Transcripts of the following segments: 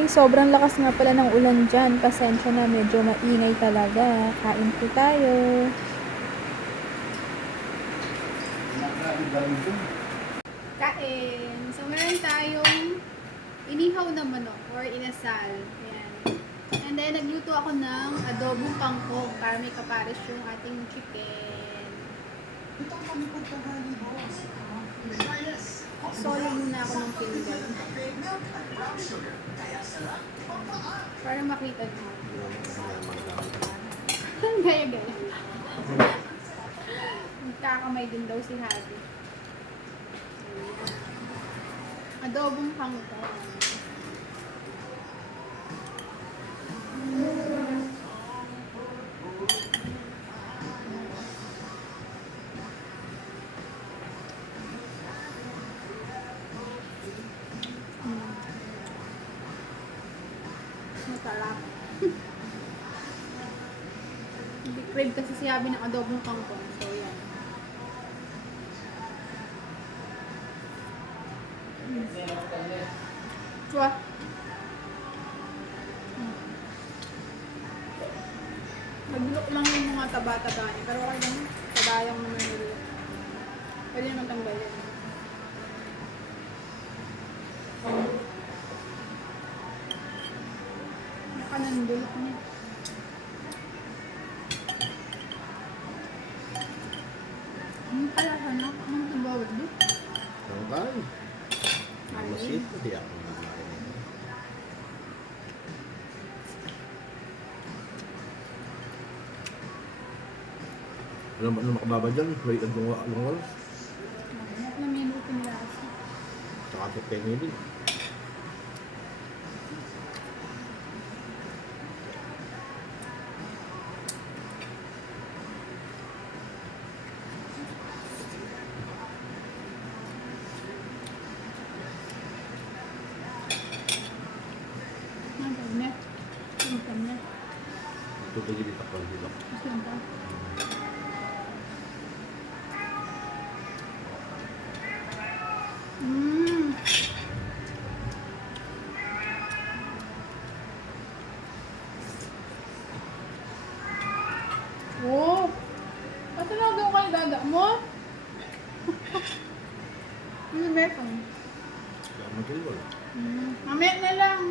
Ay, sobrang lakas nga pala ng ulan dyan. Pasensya na, medyo maingay talaga. Kain po tayo. Kain. So, meron tayong inihaw na manok or inasal. Ayan. And then, nagluto ako ng adobong kangkong para may kapares yung ating chicken. Solo muna ako ng pinggan. Para makita nyo. Gaya-gaya. Magkakamay din daw si Habi. Adobong kangkong. Masarap. Crave kasi si Habi ng adobong kangkong. So, yan. Chua. Naglulok lang yung mga taba-taba niya. Pero okay lang. Tabayang naman nilulok. Pwede naman tanggalin. Nakanandulok niya. Ano pala sana? Anong tubawag doon? Tangkay. Masit, hindi ako nagmarin. Ano makababa dyan? Wait, ang lungal. Ano na minuto nila kasi. Tsaka sa pengi din. Tutugin dito ako dito. Oh! Ba't na daw kayo dada mo? Ano meron? Kaya magulol. Mamaya na lang.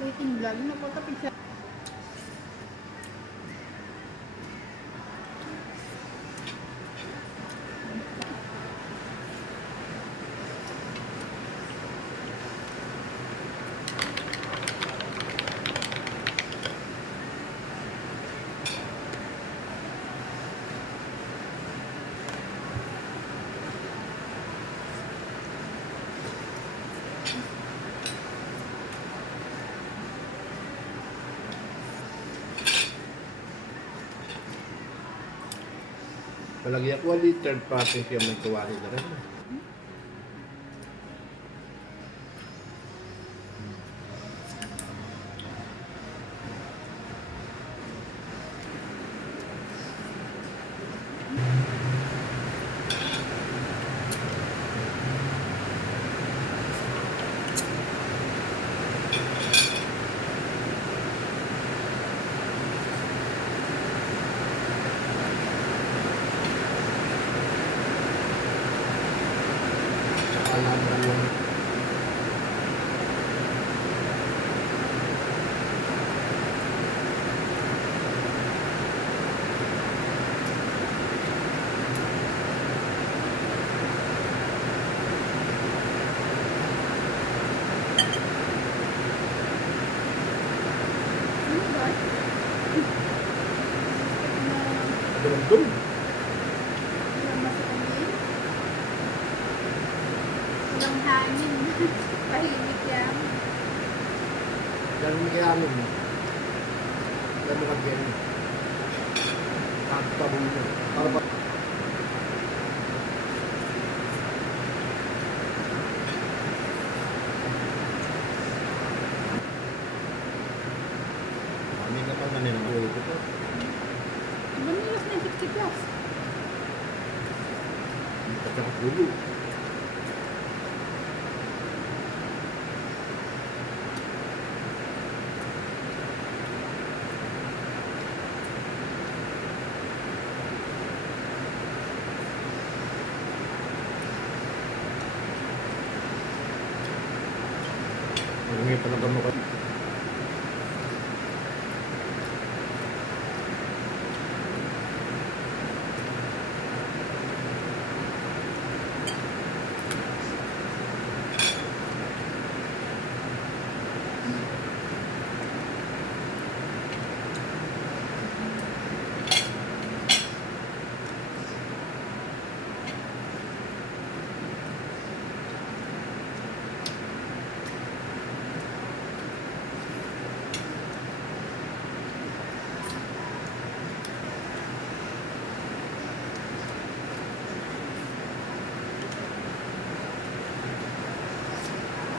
Waiting vlog. Napotapig siya. Palagi ako wali third party kaya may kuwari na rin. Doon. Walang masakit. Walang hangin. Pahimik yan. Yan ang kayanin mo. Yan mo kagyan mo. Pagtabong mo. Para pa. Kami na pa man yung buhay ko po. Banilas na 60 plus. Pagkakapulo. Huwag nga talaga mo